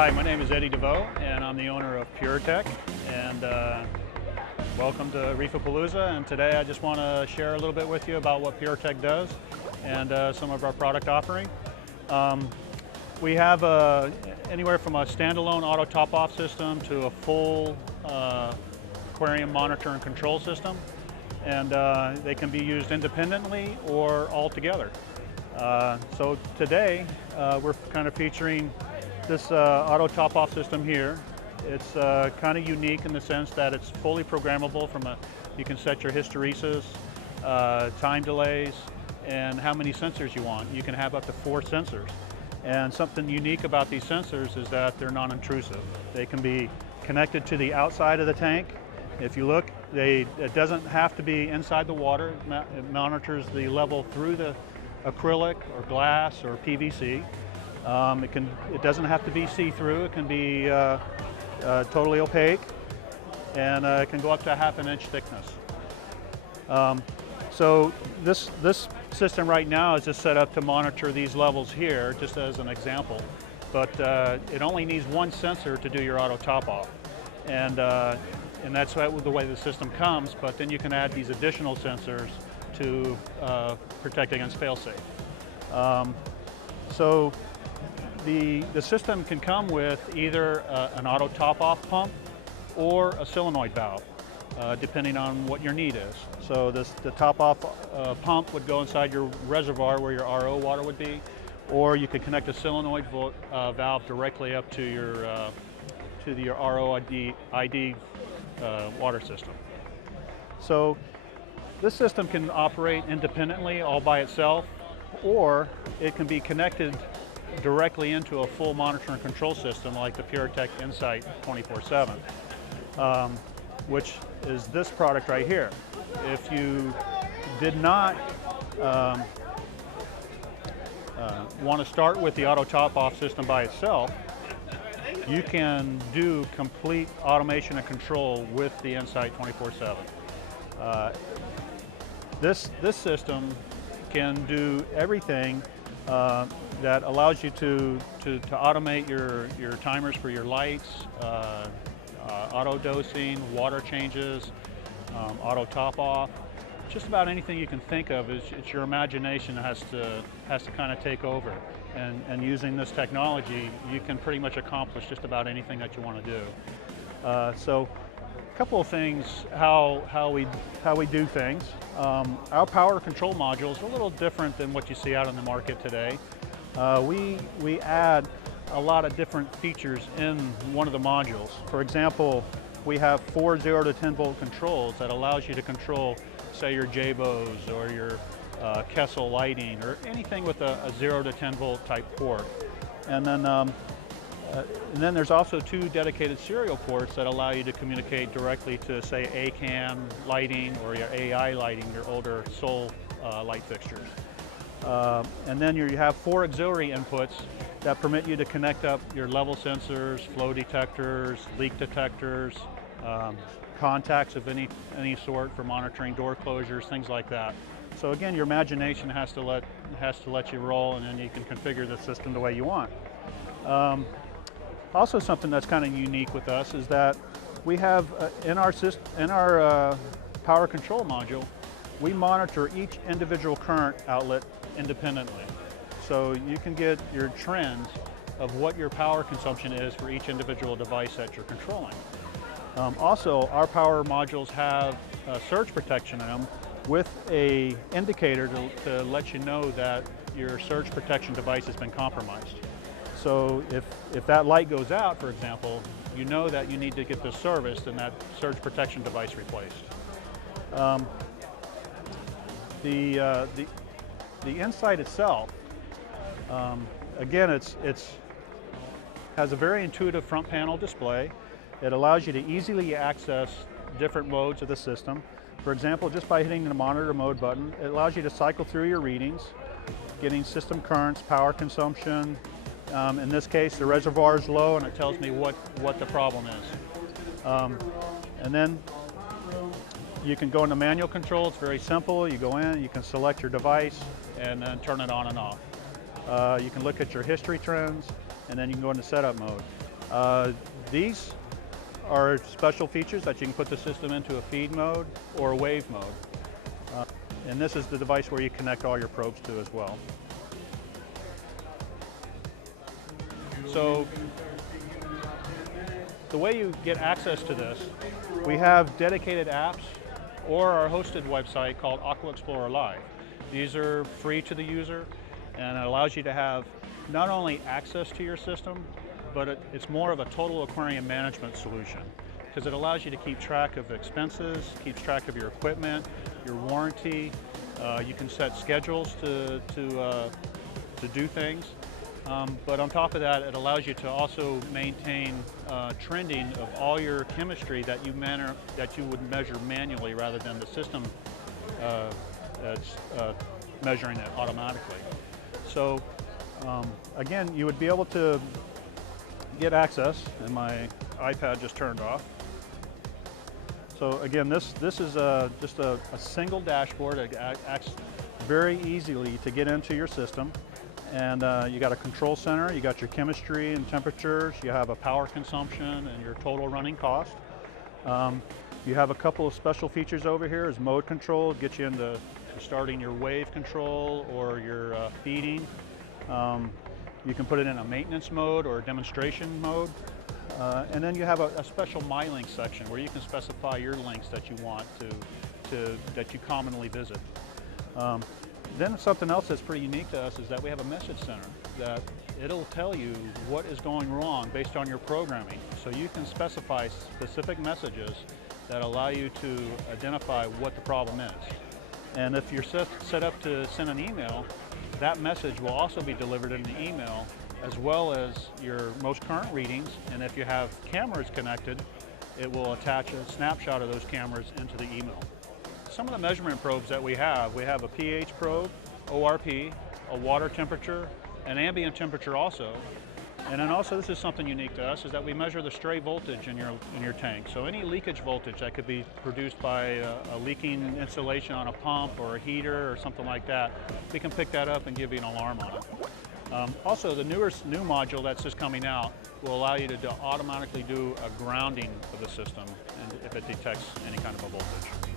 Hi, my name is Eddie Deveau, and I'm the owner of Puratek. And welcome to Reefapalooza. And today I just want to share a little bit with you about what Puratek does and some of our product offering. We have anywhere from a standalone auto top-off system to a full aquarium monitor and control system, and they can be used independently or all together. So today we're kind of featuring this auto top-off system here. It's kind of unique in the sense that it's fully programmable. You can set your hysteresis, time delays, and how many sensors you want. You can have up to 4 sensors. And something unique about these sensors is that they're non-intrusive. They can be connected to the outside of the tank. If you look, it doesn't have to be inside the water. It monitors the level through the acrylic or glass or PVC. It doesn't have to be see-through. It can be totally opaque, and it can go up to 1/2 inch thickness. So this system right now is just set up to monitor these levels here, just as an example. But it only needs 1 sensor to do your auto top-off, and that's the way the system comes. But then you can add these additional sensors to protect against fail-safe. So the system can come with either an auto top-off pump or a solenoid valve, depending on what your need is. So the top-off pump would go inside your reservoir where your RO water would be, or you could connect a solenoid valve directly up to your RO ID water system. So this system can operate independently all by itself, or it can be connected directly into a full monitor and control system like the Puratek Insight 24/7, which is this product right here. If you did not want to start with the auto top-off system by itself, you can do complete automation and control with the Insight 24/7. This system can do everything that allows you to automate your timers for your lights, auto dosing, water changes, auto top-off. Just about anything you can think of. It's your imagination that has to kind of take over. And using this technology, you can pretty much accomplish just about anything that you want to do. So a couple of things how we do things. Our power control module is a little different than what you see out in the market today. We add a lot of different features in one of the modules. For example, we have 4 0 to 10 volt controls that allows you to control, say, your J-Bows or your Kessel lighting or anything with a 0 to 10 volt type port. And then there's also 2 dedicated serial ports that allow you to communicate directly to, say, ACAN lighting or your AI lighting, your older Sol light fixtures. And then you have 4 auxiliary inputs that permit you to connect up your level sensors, flow detectors, leak detectors, contacts of any sort for monitoring door closures, things like that. So again, your imagination has to let you roll, and then you can configure the system the way you want. Also, something that's kind of unique with us is that we have in our power control module, we monitor each individual current outlet independently. So you can get your trends of what your power consumption is for each individual device that you're controlling. Also, our power modules have surge protection in them with an indicator to let you know that your surge protection device has been compromised. So if that light goes out, for example, you know that you need to get this serviced and that surge protection device replaced. The Insight itself, again, it has a very intuitive front panel display. It allows you to easily access different modes of the system. For example, just by hitting the monitor mode button, it allows you to cycle through your readings, getting system currents, power consumption. In this case, the reservoir is low, and it tells me what the problem is. And then you can go into manual control. It's very simple. You go in, you can select your device, and then turn it on and off. You can look at your history trends, and then you can go into setup mode. These are special features that you can put the system into a feed mode or a wave mode. And this is the device where you connect all your probes to as well. So the way you get access to this, we have dedicated apps or our hosted website called Aqua Explorer Live. These are free to the user, and it allows you to have not only access to your system, but it's more of a total aquarium management solution, because it allows you to keep track of expenses, keeps track of your equipment, your warranty. You can set schedules to do things. But on top of that, it allows you to also maintain trending of all your chemistry that you would measure manually rather than the system that's measuring it automatically. So again, you would be able to get access, and my iPad just turned off. So again, this is just a single dashboard. It acts very easily to get into your system. And you got a control center, you got your chemistry and temperatures, you have a power consumption and your total running cost. You have a couple of special features over here is mode control, get you into starting your wave control or your feeding. You can put it in a maintenance mode or a demonstration mode. And then you have a special My Link section where you can specify your links that you want that you commonly visit. Then something else that's pretty unique to us is that we have a message center that it'll tell you what is going wrong based on your programming. So you can specify specific messages that allow you to identify what the problem is. And if you're set up to send an email, that message will also be delivered in the email, as well as your most current readings. And if you have cameras connected, it will attach a snapshot of those cameras into the email. Some of the measurement probes that we have a pH probe, ORP, a water temperature, an ambient temperature also. And then also, this is something unique to us, is that we measure the stray voltage in your tank. So any leakage voltage that could be produced by a leaking installation on a pump or a heater or something like that, we can pick that up and give you an alarm on it. Also, the new module that's just coming out will allow you to automatically do a grounding of the system and if it detects any kind of a voltage.